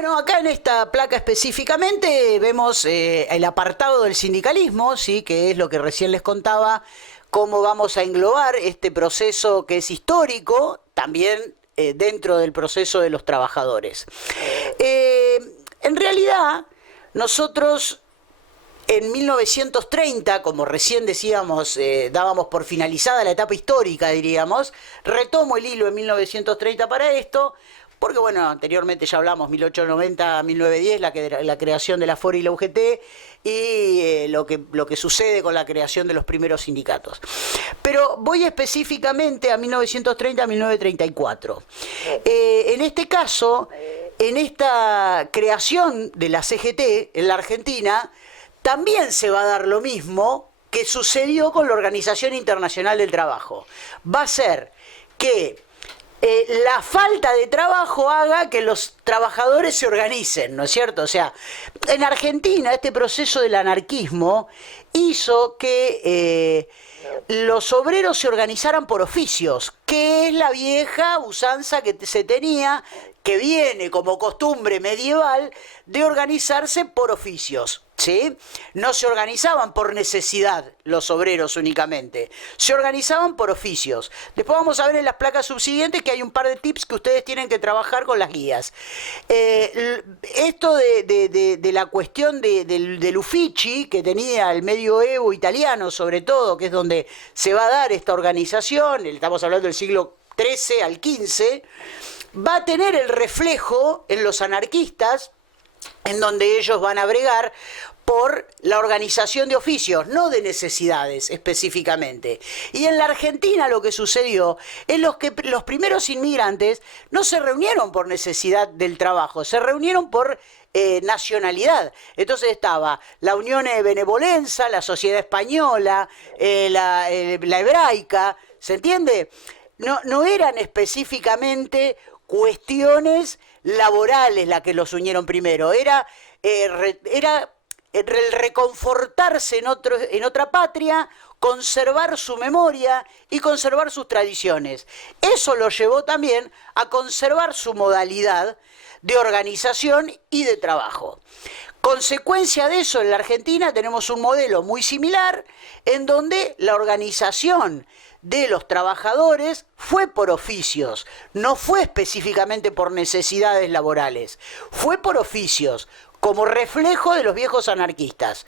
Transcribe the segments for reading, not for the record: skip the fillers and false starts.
Bueno, acá en esta placa específicamente vemos el apartado del sindicalismo, sí, que es lo que recién les contaba, cómo vamos a englobar este proceso que es histórico, también dentro del proceso de los trabajadores. En realidad, nosotros en 1930, como recién decíamos, dábamos por finalizada la etapa histórica, diríamos, retomo el hilo en 1930 para esto, porque bueno, anteriormente ya hablamos, 1890, 1910, la creación de la FOR y la UGT, y lo que sucede con la creación de los primeros sindicatos. Pero voy específicamente a 1930, 1934. En este caso, en esta creación de la CGT en la Argentina, también se va a dar lo mismo que sucedió con la Organización Internacional del Trabajo. Va a ser que la falta de trabajo haga que los trabajadores se organicen, ¿no es cierto? O sea, en Argentina este proceso del anarquismo hizo que los obreros se organizaran por oficios, que es la vieja usanza que se tenía, que viene como costumbre medieval, de organizarse por oficios. ¿Sí? No se organizaban por necesidad los obreros únicamente, se organizaban por oficios. Después vamos a ver en las placas subsiguientes que hay un par de tips que ustedes tienen que trabajar con las guías. Esto de la cuestión del Uffizi que tenía el medioevo italiano, sobre todo, que es donde se va a dar esta organización, estamos hablando del siglo XIII al XV, va a tener el reflejo en los anarquistas, en donde ellos van a bregar por la organización de oficios, no de necesidades específicamente. Y en la Argentina lo que sucedió es que los primeros inmigrantes no se reunieron por necesidad del trabajo, se reunieron por nacionalidad. Entonces estaba la Unión de Benevolencia, la Sociedad Española, la Hebraica, ¿se entiende? No eran específicamente cuestiones laborales las que los unieron primero, era el reconfortarse en otra patria, conservar su memoria y conservar sus tradiciones. Eso lo llevó también a conservar su modalidad de organización y de trabajo. Consecuencia de eso, en la Argentina tenemos un modelo muy similar, en donde la organización de los trabajadores fue por oficios, no fue específicamente por necesidades laborales, fue por oficios, como reflejo de los viejos anarquistas.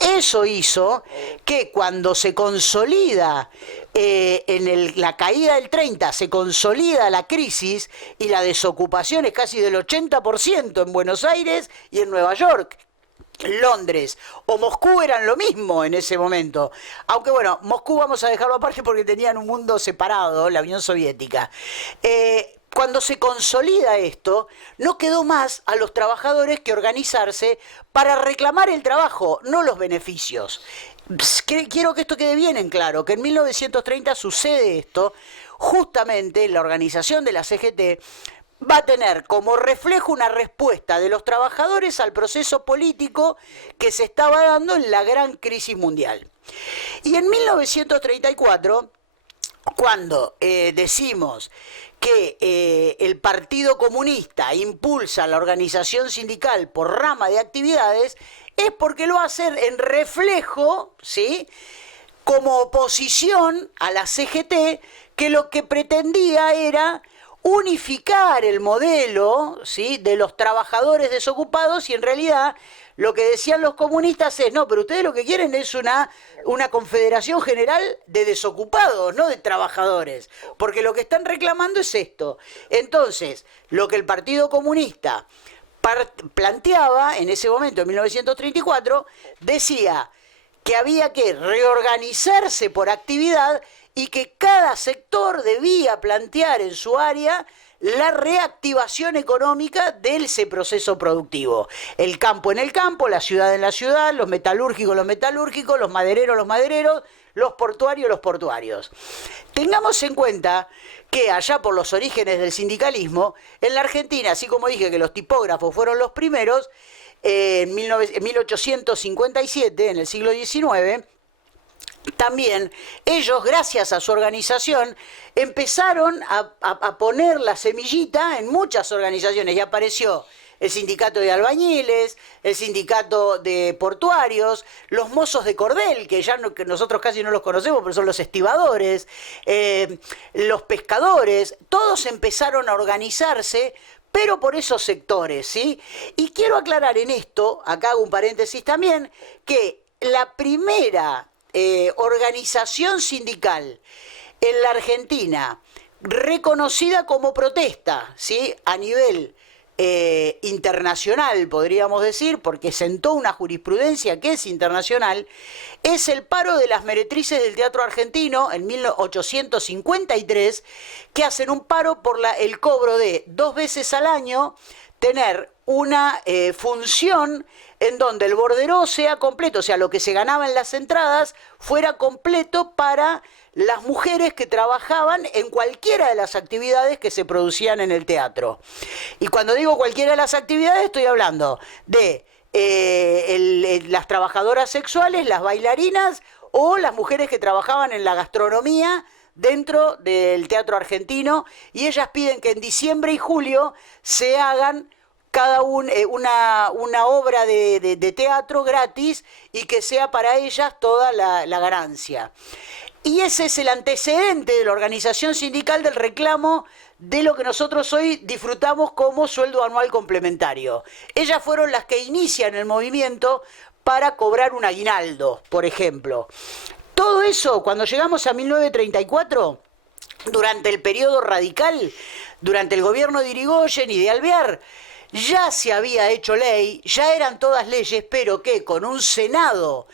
Eso hizo que cuando se consolida la caída del 30, se consolida la crisis y la desocupación es casi del 80% en Buenos Aires y en Nueva York. Londres o Moscú eran lo mismo en ese momento, aunque bueno, Moscú vamos a dejarlo aparte porque tenían un mundo separado, la Unión Soviética. Cuando se consolida esto, no quedó más a los trabajadores que organizarse para reclamar el trabajo, no los beneficios. Quiero que esto quede bien en claro, que en 1930 sucede esto, justamente la organización de la CGT va a tener como reflejo una respuesta de los trabajadores al proceso político que se estaba dando en la gran crisis mundial. Y en 1934, cuando decimos que el Partido Comunista impulsa la organización sindical por rama de actividades, es porque lo va a hacer en reflejo, ¿sí?, como oposición a la CGT, que lo que pretendía era unificar el modelo, ¿sí?, de los trabajadores desocupados, y en realidad lo que decían los comunistas es, no, pero ustedes lo que quieren es una confederación general de desocupados, no de trabajadores, porque lo que están reclamando es esto. Entonces, lo que el Partido Comunista planteaba en ese momento, en 1934, decía que había que reorganizarse por actividad y que cada sector debía plantear en su área la reactivación económica de ese proceso productivo. El campo en el campo, la ciudad en la ciudad, los metalúrgicos, los madereros, los portuarios. Tengamos en cuenta que allá por los orígenes del sindicalismo, en la Argentina, así como dije que los tipógrafos fueron los primeros, en 1857, en el siglo XIX, también ellos, gracias a su organización, empezaron a poner la semillita en muchas organizaciones y apareció el sindicato de albañiles, el sindicato de portuarios, los mozos de cordel, que ya no, que nosotros casi no los conocemos, pero son los estibadores, los pescadores, todos empezaron a organizarse, pero por esos sectores, ¿sí? Y quiero aclarar en esto, acá hago un paréntesis también, que la primera organización sindical en la Argentina reconocida como protesta, ¿sí? A nivel internacional, podríamos decir, porque sentó una jurisprudencia que es internacional, es el paro de las meretrices del teatro argentino en 1853, que hacen un paro por el cobro de 2 veces al año, tener una función en donde el borderó sea completo, o sea, lo que se ganaba en las entradas fuera completo para las mujeres que trabajaban en cualquiera de las actividades que se producían en el teatro. Y cuando digo cualquiera de las actividades, estoy hablando de las trabajadoras sexuales, las bailarinas o las mujeres que trabajaban en la gastronomía dentro del teatro argentino, y ellas piden que en diciembre y julio se hagan cada una obra de teatro gratis y que sea para ellas toda la ganancia. Y ese es el antecedente de la organización sindical del reclamo de lo que nosotros hoy disfrutamos como sueldo anual complementario. Ellas fueron las que inician el movimiento para cobrar un aguinaldo, por ejemplo. Todo eso, cuando llegamos a 1934, durante el periodo radical, durante el gobierno de Irigoyen y de Alvear, ya se había hecho ley, ya eran todas leyes, pero que con un Senado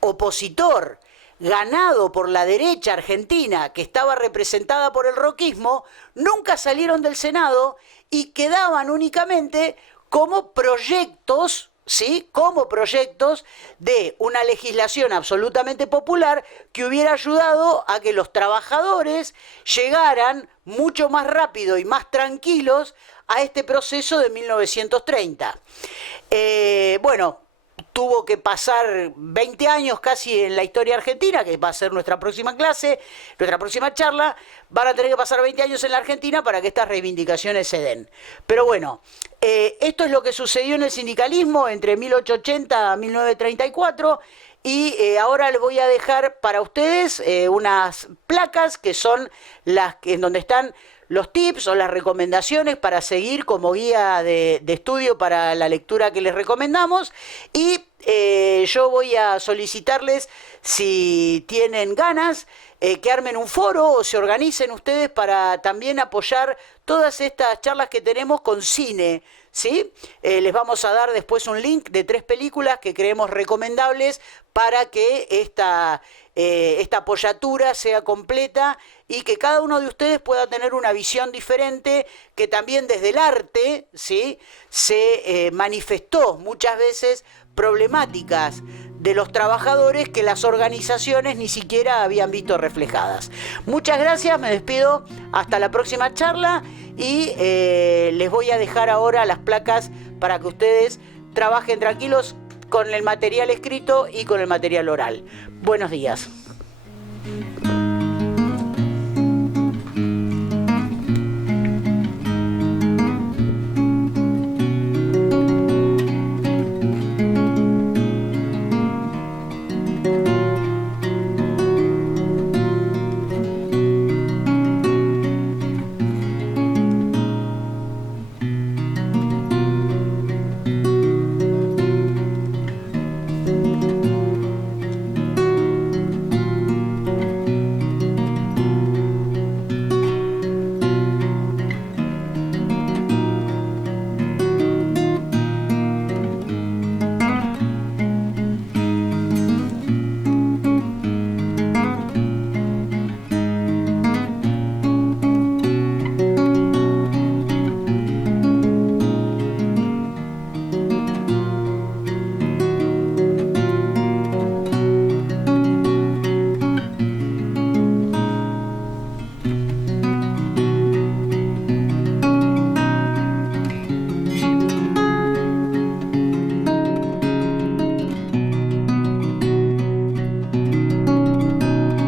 opositor, ganado por la derecha argentina, que estaba representada por el roquismo, nunca salieron del Senado y quedaban únicamente como proyectos, ¿sí? Como proyectos de una legislación absolutamente popular que hubiera ayudado a que los trabajadores llegaran mucho más rápido y más tranquilos a este proceso de 1930. Bueno, tuvo que pasar 20 años casi en la historia argentina, que va a ser nuestra próxima clase, nuestra próxima charla. Van a tener que pasar 20 años en la Argentina para que estas reivindicaciones se den. Pero bueno, esto es lo que sucedió en el sindicalismo entre 1880 a 1934, y ahora les voy a dejar para ustedes unas placas que son las que, en donde están los tips o las recomendaciones para seguir como guía de estudio para la lectura que les recomendamos. Y yo voy a solicitarles, si tienen ganas, que armen un foro o se organicen ustedes para también apoyar todas estas charlas que tenemos con cine, ¿sí? Les vamos a dar después un link de 3 películas que creemos recomendables para que esta apoyatura sea completa y que cada uno de ustedes pueda tener una visión diferente, que también desde el arte, ¿sí?, se manifestó muchas veces problemáticas de los trabajadores que las organizaciones ni siquiera habían visto reflejadas. Muchas gracias, me despido, hasta la próxima charla, y les voy a dejar ahora las placas para que ustedes trabajen tranquilos con el material escrito y con el material oral. Buenos días.